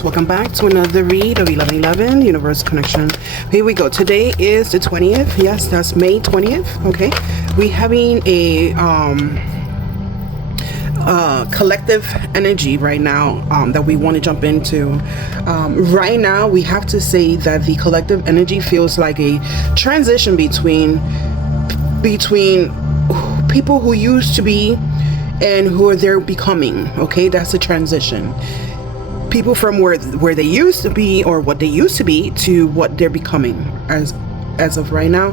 Welcome back to another read of 1111 Universal Connection. Here we go. Today is the 20th. Yes, that's May 20th. Okay, we having a collective energy right now that we want to jump into. Right now, we have to say that the collective energy feels like a transition between people who used to be and who they're becoming. Okay, that's a transition. People from where they used to be, or what they used to be, to what they're becoming as of right now.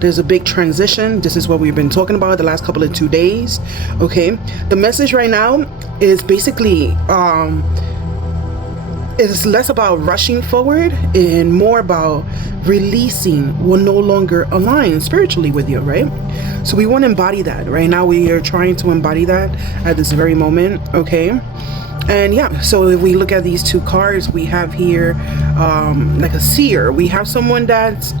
There's a big transition. This is what we've been talking about the last couple of 2 days. Okay, the message right now is basically it's less about rushing forward and more about releasing what no longer aligns spiritually with you, right? So we want to embody that right now. We are trying to embody that at this very moment. Okay. And yeah, so if we look at these two cards, we have here like a seer. We have someone that's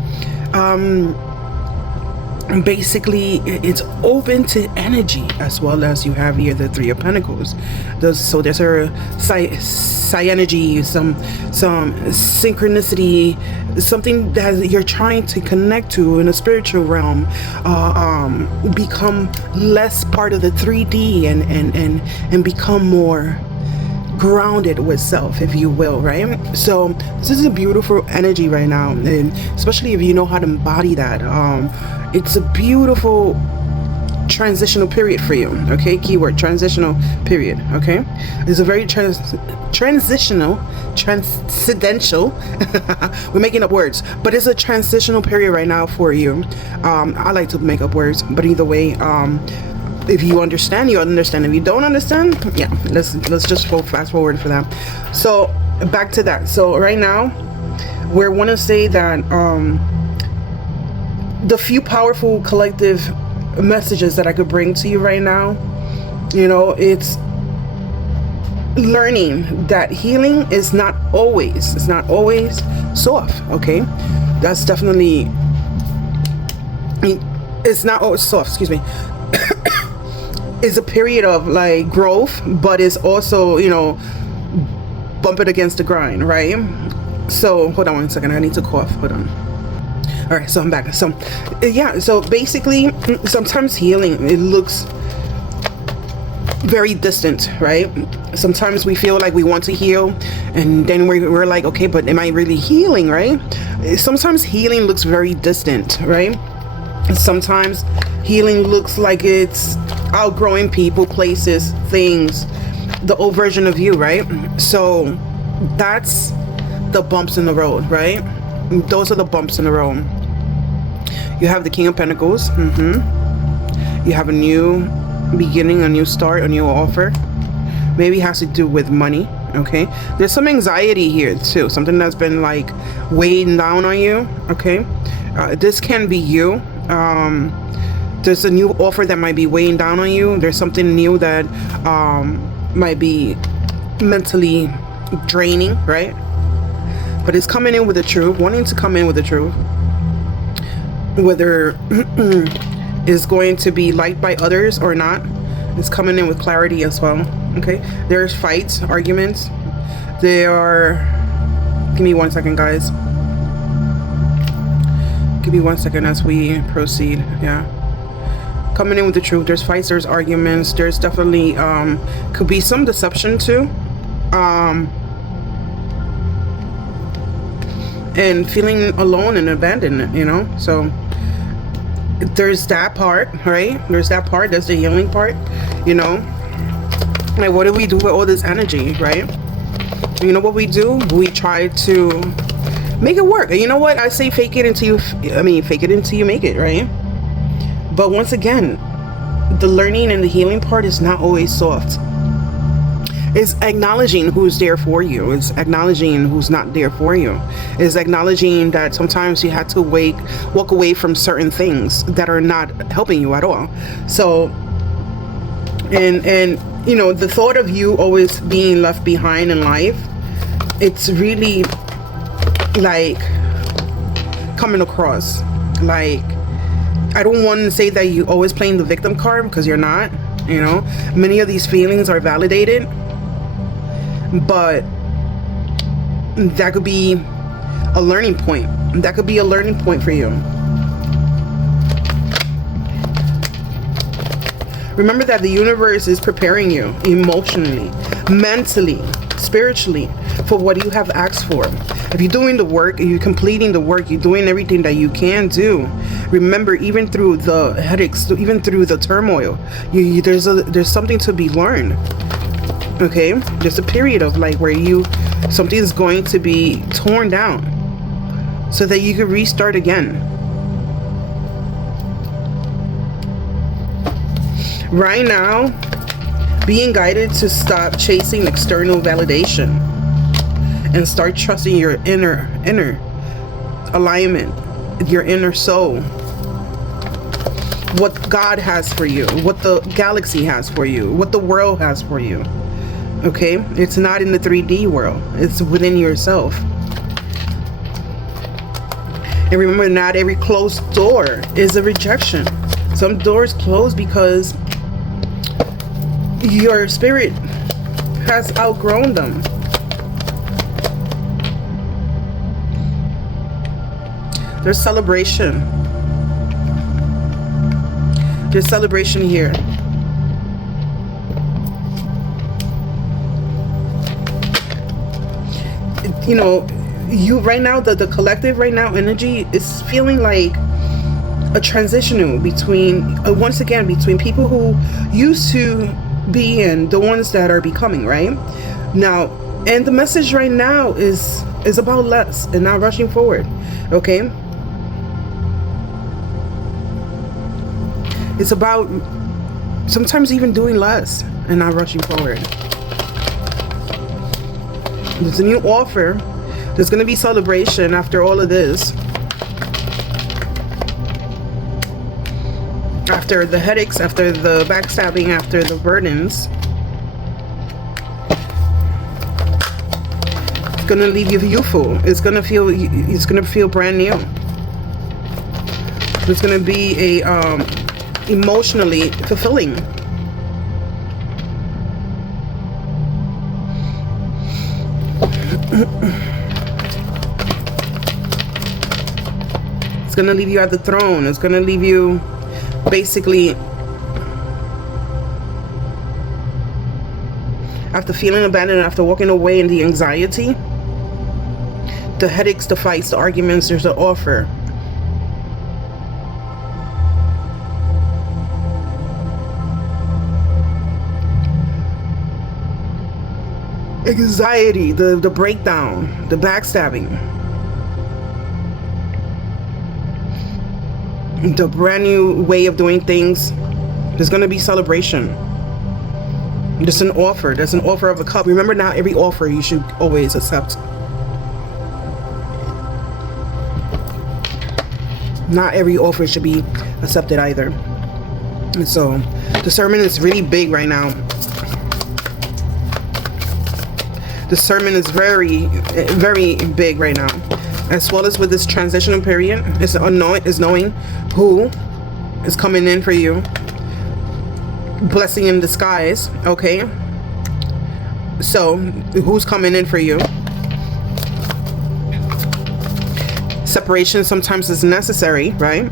basically it's open to energy, as well as you have here the Three of Pentacles. So there's a synergy, some synchronicity, something that you're trying to connect to in a spiritual realm, become less part of the 3D and become more grounded with self, if you will, right? So this is a beautiful energy right now, and especially if you know how to embody that, it's a beautiful transitional period for you. Okay, keyword transitional period. Okay, it's a very transcendental we're making up words, but it's a transitional period right now for you. I like to make up words, but either way, if you understand, you understand. If you don't understand, yeah, let's just go fast forward for that. So back to that. So right now, we want to say that the few powerful collective messages that I could bring to you right now, you know, it's learning that healing is not always soft. Okay, that's definitely, it's not always soft. Excuse me. Is a period of like growth, but it's also, you know, bumping against the grind, right? So hold on 1 second, I need to cough. Hold on. All right, so I'm back. So yeah, so basically sometimes healing, it looks very distant, right? Sometimes we feel like we want to heal, and then we're like, okay, but am I really healing, right? Sometimes healing looks very distant, right? Sometimes healing looks like it's outgrowing people, places, things, the old version of you, right? So that's the bumps in the road, right? Those are the bumps in the road. You have the King of Pentacles. You have a new beginning, a new start, a new offer. Maybe it has to do with money. Okay, there's some anxiety here too, something that's been like weighing down on you. Okay, this can be you. There's a new offer that might be weighing down on you. There's something new that might be mentally draining, right? But it's coming in with the truth, wanting to come in with the truth. Whether it's going to be liked by others or not, it's coming in with clarity as well. Okay, there's fights, arguments. There are, give me 1 second, guys. Give me 1 second as we proceed. Yeah, coming in with the truth. There's fights, there's arguments, there's definitely could be some deception too, and feeling alone and abandoned, you know. So there's that part, right? There's that part. There's the healing part, you know. Like, what do we do with all this energy, right? You know what we do? We try to make it work. And you know what? I say fake it until you make it, right? But once again, the learning and the healing part is not always soft. It's acknowledging who's there for you. It's acknowledging who's not there for you. It's acknowledging that sometimes you have to walk away from certain things that are not helping you at all. So, and you know, the thought of you always being left behind in life, it's really like coming across like, I don't want to say that you always playing the victim card, because you're not. You know, many of these feelings are validated, but that could be a learning point. That could be a learning point for you. Remember that the universe is preparing you emotionally, mentally, spiritually for what you have asked for. If you're doing the work, you're completing the work, you're doing everything that you can do. Remember, even through the headaches, even through the turmoil, there's something to be learned. Okay, there's a period of like where something is going to be torn down so that you can restart again. Right now, being guided to stop chasing external validation and start trusting your inner alignment, your inner soul, what God has for you, what the galaxy has for you, what the world has for you. Okay, it's not in the 3D world, it's within yourself. And remember, not every closed door is a rejection. Some doors close because your spirit has outgrown them. There's celebration. There's celebration here. You know, you right now, the collective right now energy is feeling like a transitional between, once again, between people who used to be and the ones that are becoming, right? Now, and the message right now is about less and not rushing forward, okay? It's about sometimes even doing less and not rushing forward. There's a new offer. There's going to be celebration after all of this. After the headaches, after the backstabbing, after the burdens. It's going to leave you youthful. It's going to feel brand new. It's going to be a emotionally fulfilling. It's going to leave you at the throne. It's going to leave you basically after feeling abandoned, after walking away in the anxiety, the headaches, the fights, the arguments. There's an offer. Anxiety, the breakdown, the backstabbing, the brand new way of doing things. There's going to be celebration. There's an offer. There's an offer of a cup. Remember, now every offer you should always accept. Not every offer should be accepted either. And so discernment is really big right now. Discernment is very, very big right now, as well as with this transitional period. It's knowing who is coming in for you. Blessing in disguise. Okay, so who's coming in for you? Separation sometimes is necessary, right?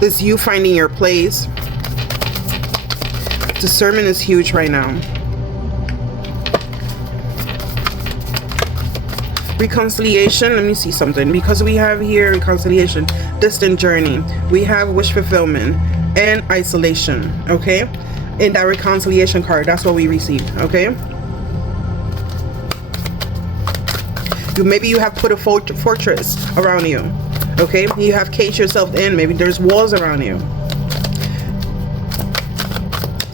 This you finding your place. Discernment is huge right now. Reconciliation, let me see something, because we have here reconciliation, distant journey, we have wish fulfillment and isolation. Okay, in that reconciliation card, that's what we received. Okay, maybe you have put a fortress around you. Okay, you have caged yourself in. Maybe there's walls around you.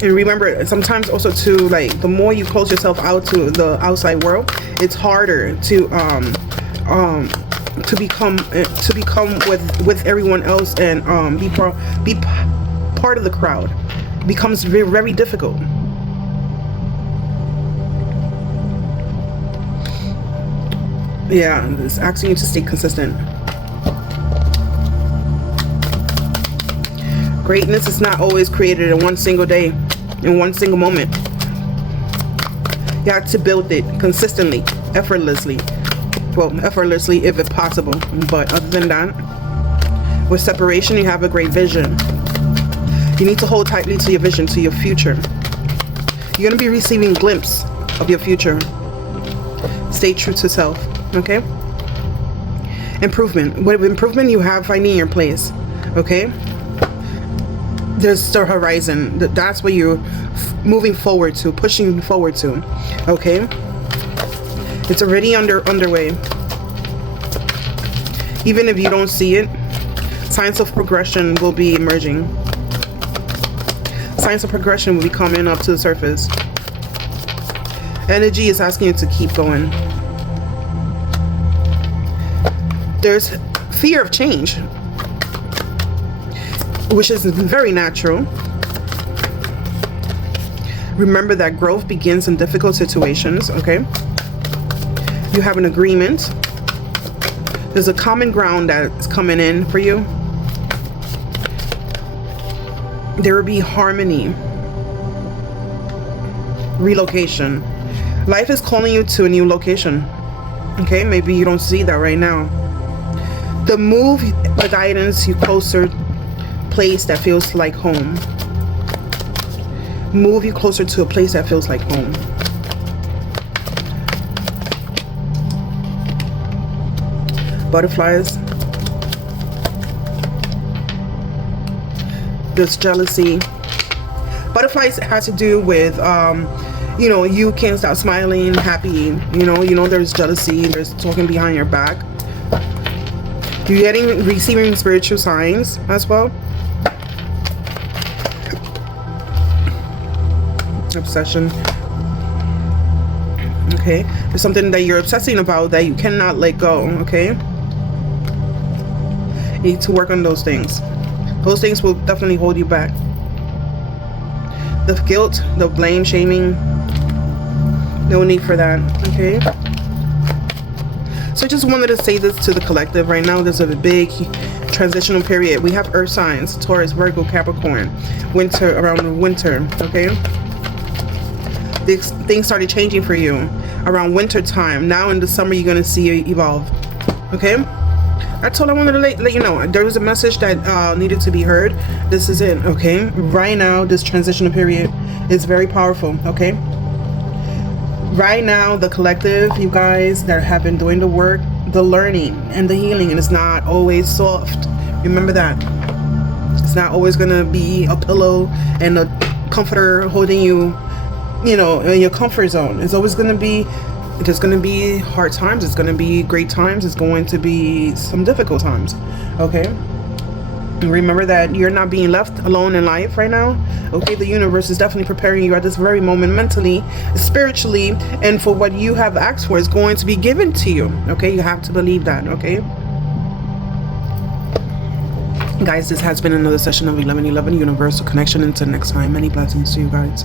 And remember, sometimes also too, like, the more you close yourself out to the outside world, it's harder to become with everyone else and be part of the crowd. It becomes very, very difficult. Yeah, it's asking you to stay consistent. Greatness is not always created in one single day. in one single moment. You have to build it consistently, effortlessly. Well, effortlessly if it's possible. But other than that, with separation, you have a great vision. You need to hold tightly to your vision, to your future. You're going to be receiving a glimpse of your future. Stay true to self, okay? Improvement. With improvement, you have finding your place, okay? There's the horizon. That's what you're moving forward to, pushing forward to, okay? It's already underway. Even if you don't see it, signs of progression will be emerging. Signs of progression will be coming up to the surface. Energy is asking you to keep going. There's fear of change, which is very natural. Remember that growth begins in difficult situations, okay? You have an agreement. There's a common ground that's coming in for you. There will be harmony. Relocation. Life is calling you to a new location. Okay, maybe you don't see that right now. The move, the guidance you closer place that feels like home. Move you closer to a place that feels like home. Butterflies. There's jealousy. Butterflies has to do with you know, you can't stop smiling, happy, you know there's jealousy, there's talking behind your back. You're receiving spiritual signs as well. Obsession. Okay, there's something that you're obsessing about that you cannot let go, okay? You need to work on those things. Those things will definitely hold you back. The guilt, the blame, shaming, no need for that, okay? So I just wanted to say this to the collective right now. There's a big transitional period. We have earth signs, Taurus, Virgo, Capricorn, winter, around winter, okay? Things started changing for you around winter time. Now in the summer, you're going to see it evolve, okay? That's all I wanted to let you know. There was a message that needed to be heard. This is it, okay? Right now, this transitional period is very powerful, okay? Right now, the collective, you guys that have been doing the work, the learning and the healing, and it's not always soft. Remember that. It's not always going to be a pillow and a comforter holding you, you know, in your comfort zone. It's always going to be, there's going to be hard times. It's going to be great times. It's going to be some difficult times. Okay. And remember that you're not being left alone in life right now. Okay. The universe is definitely preparing you at this very moment, mentally, spiritually, and for what you have asked for is going to be given to you. Okay. You have to believe that. Okay. Guys, this has been another session of 1111 Universal Connection. Until next time, many blessings to you guys.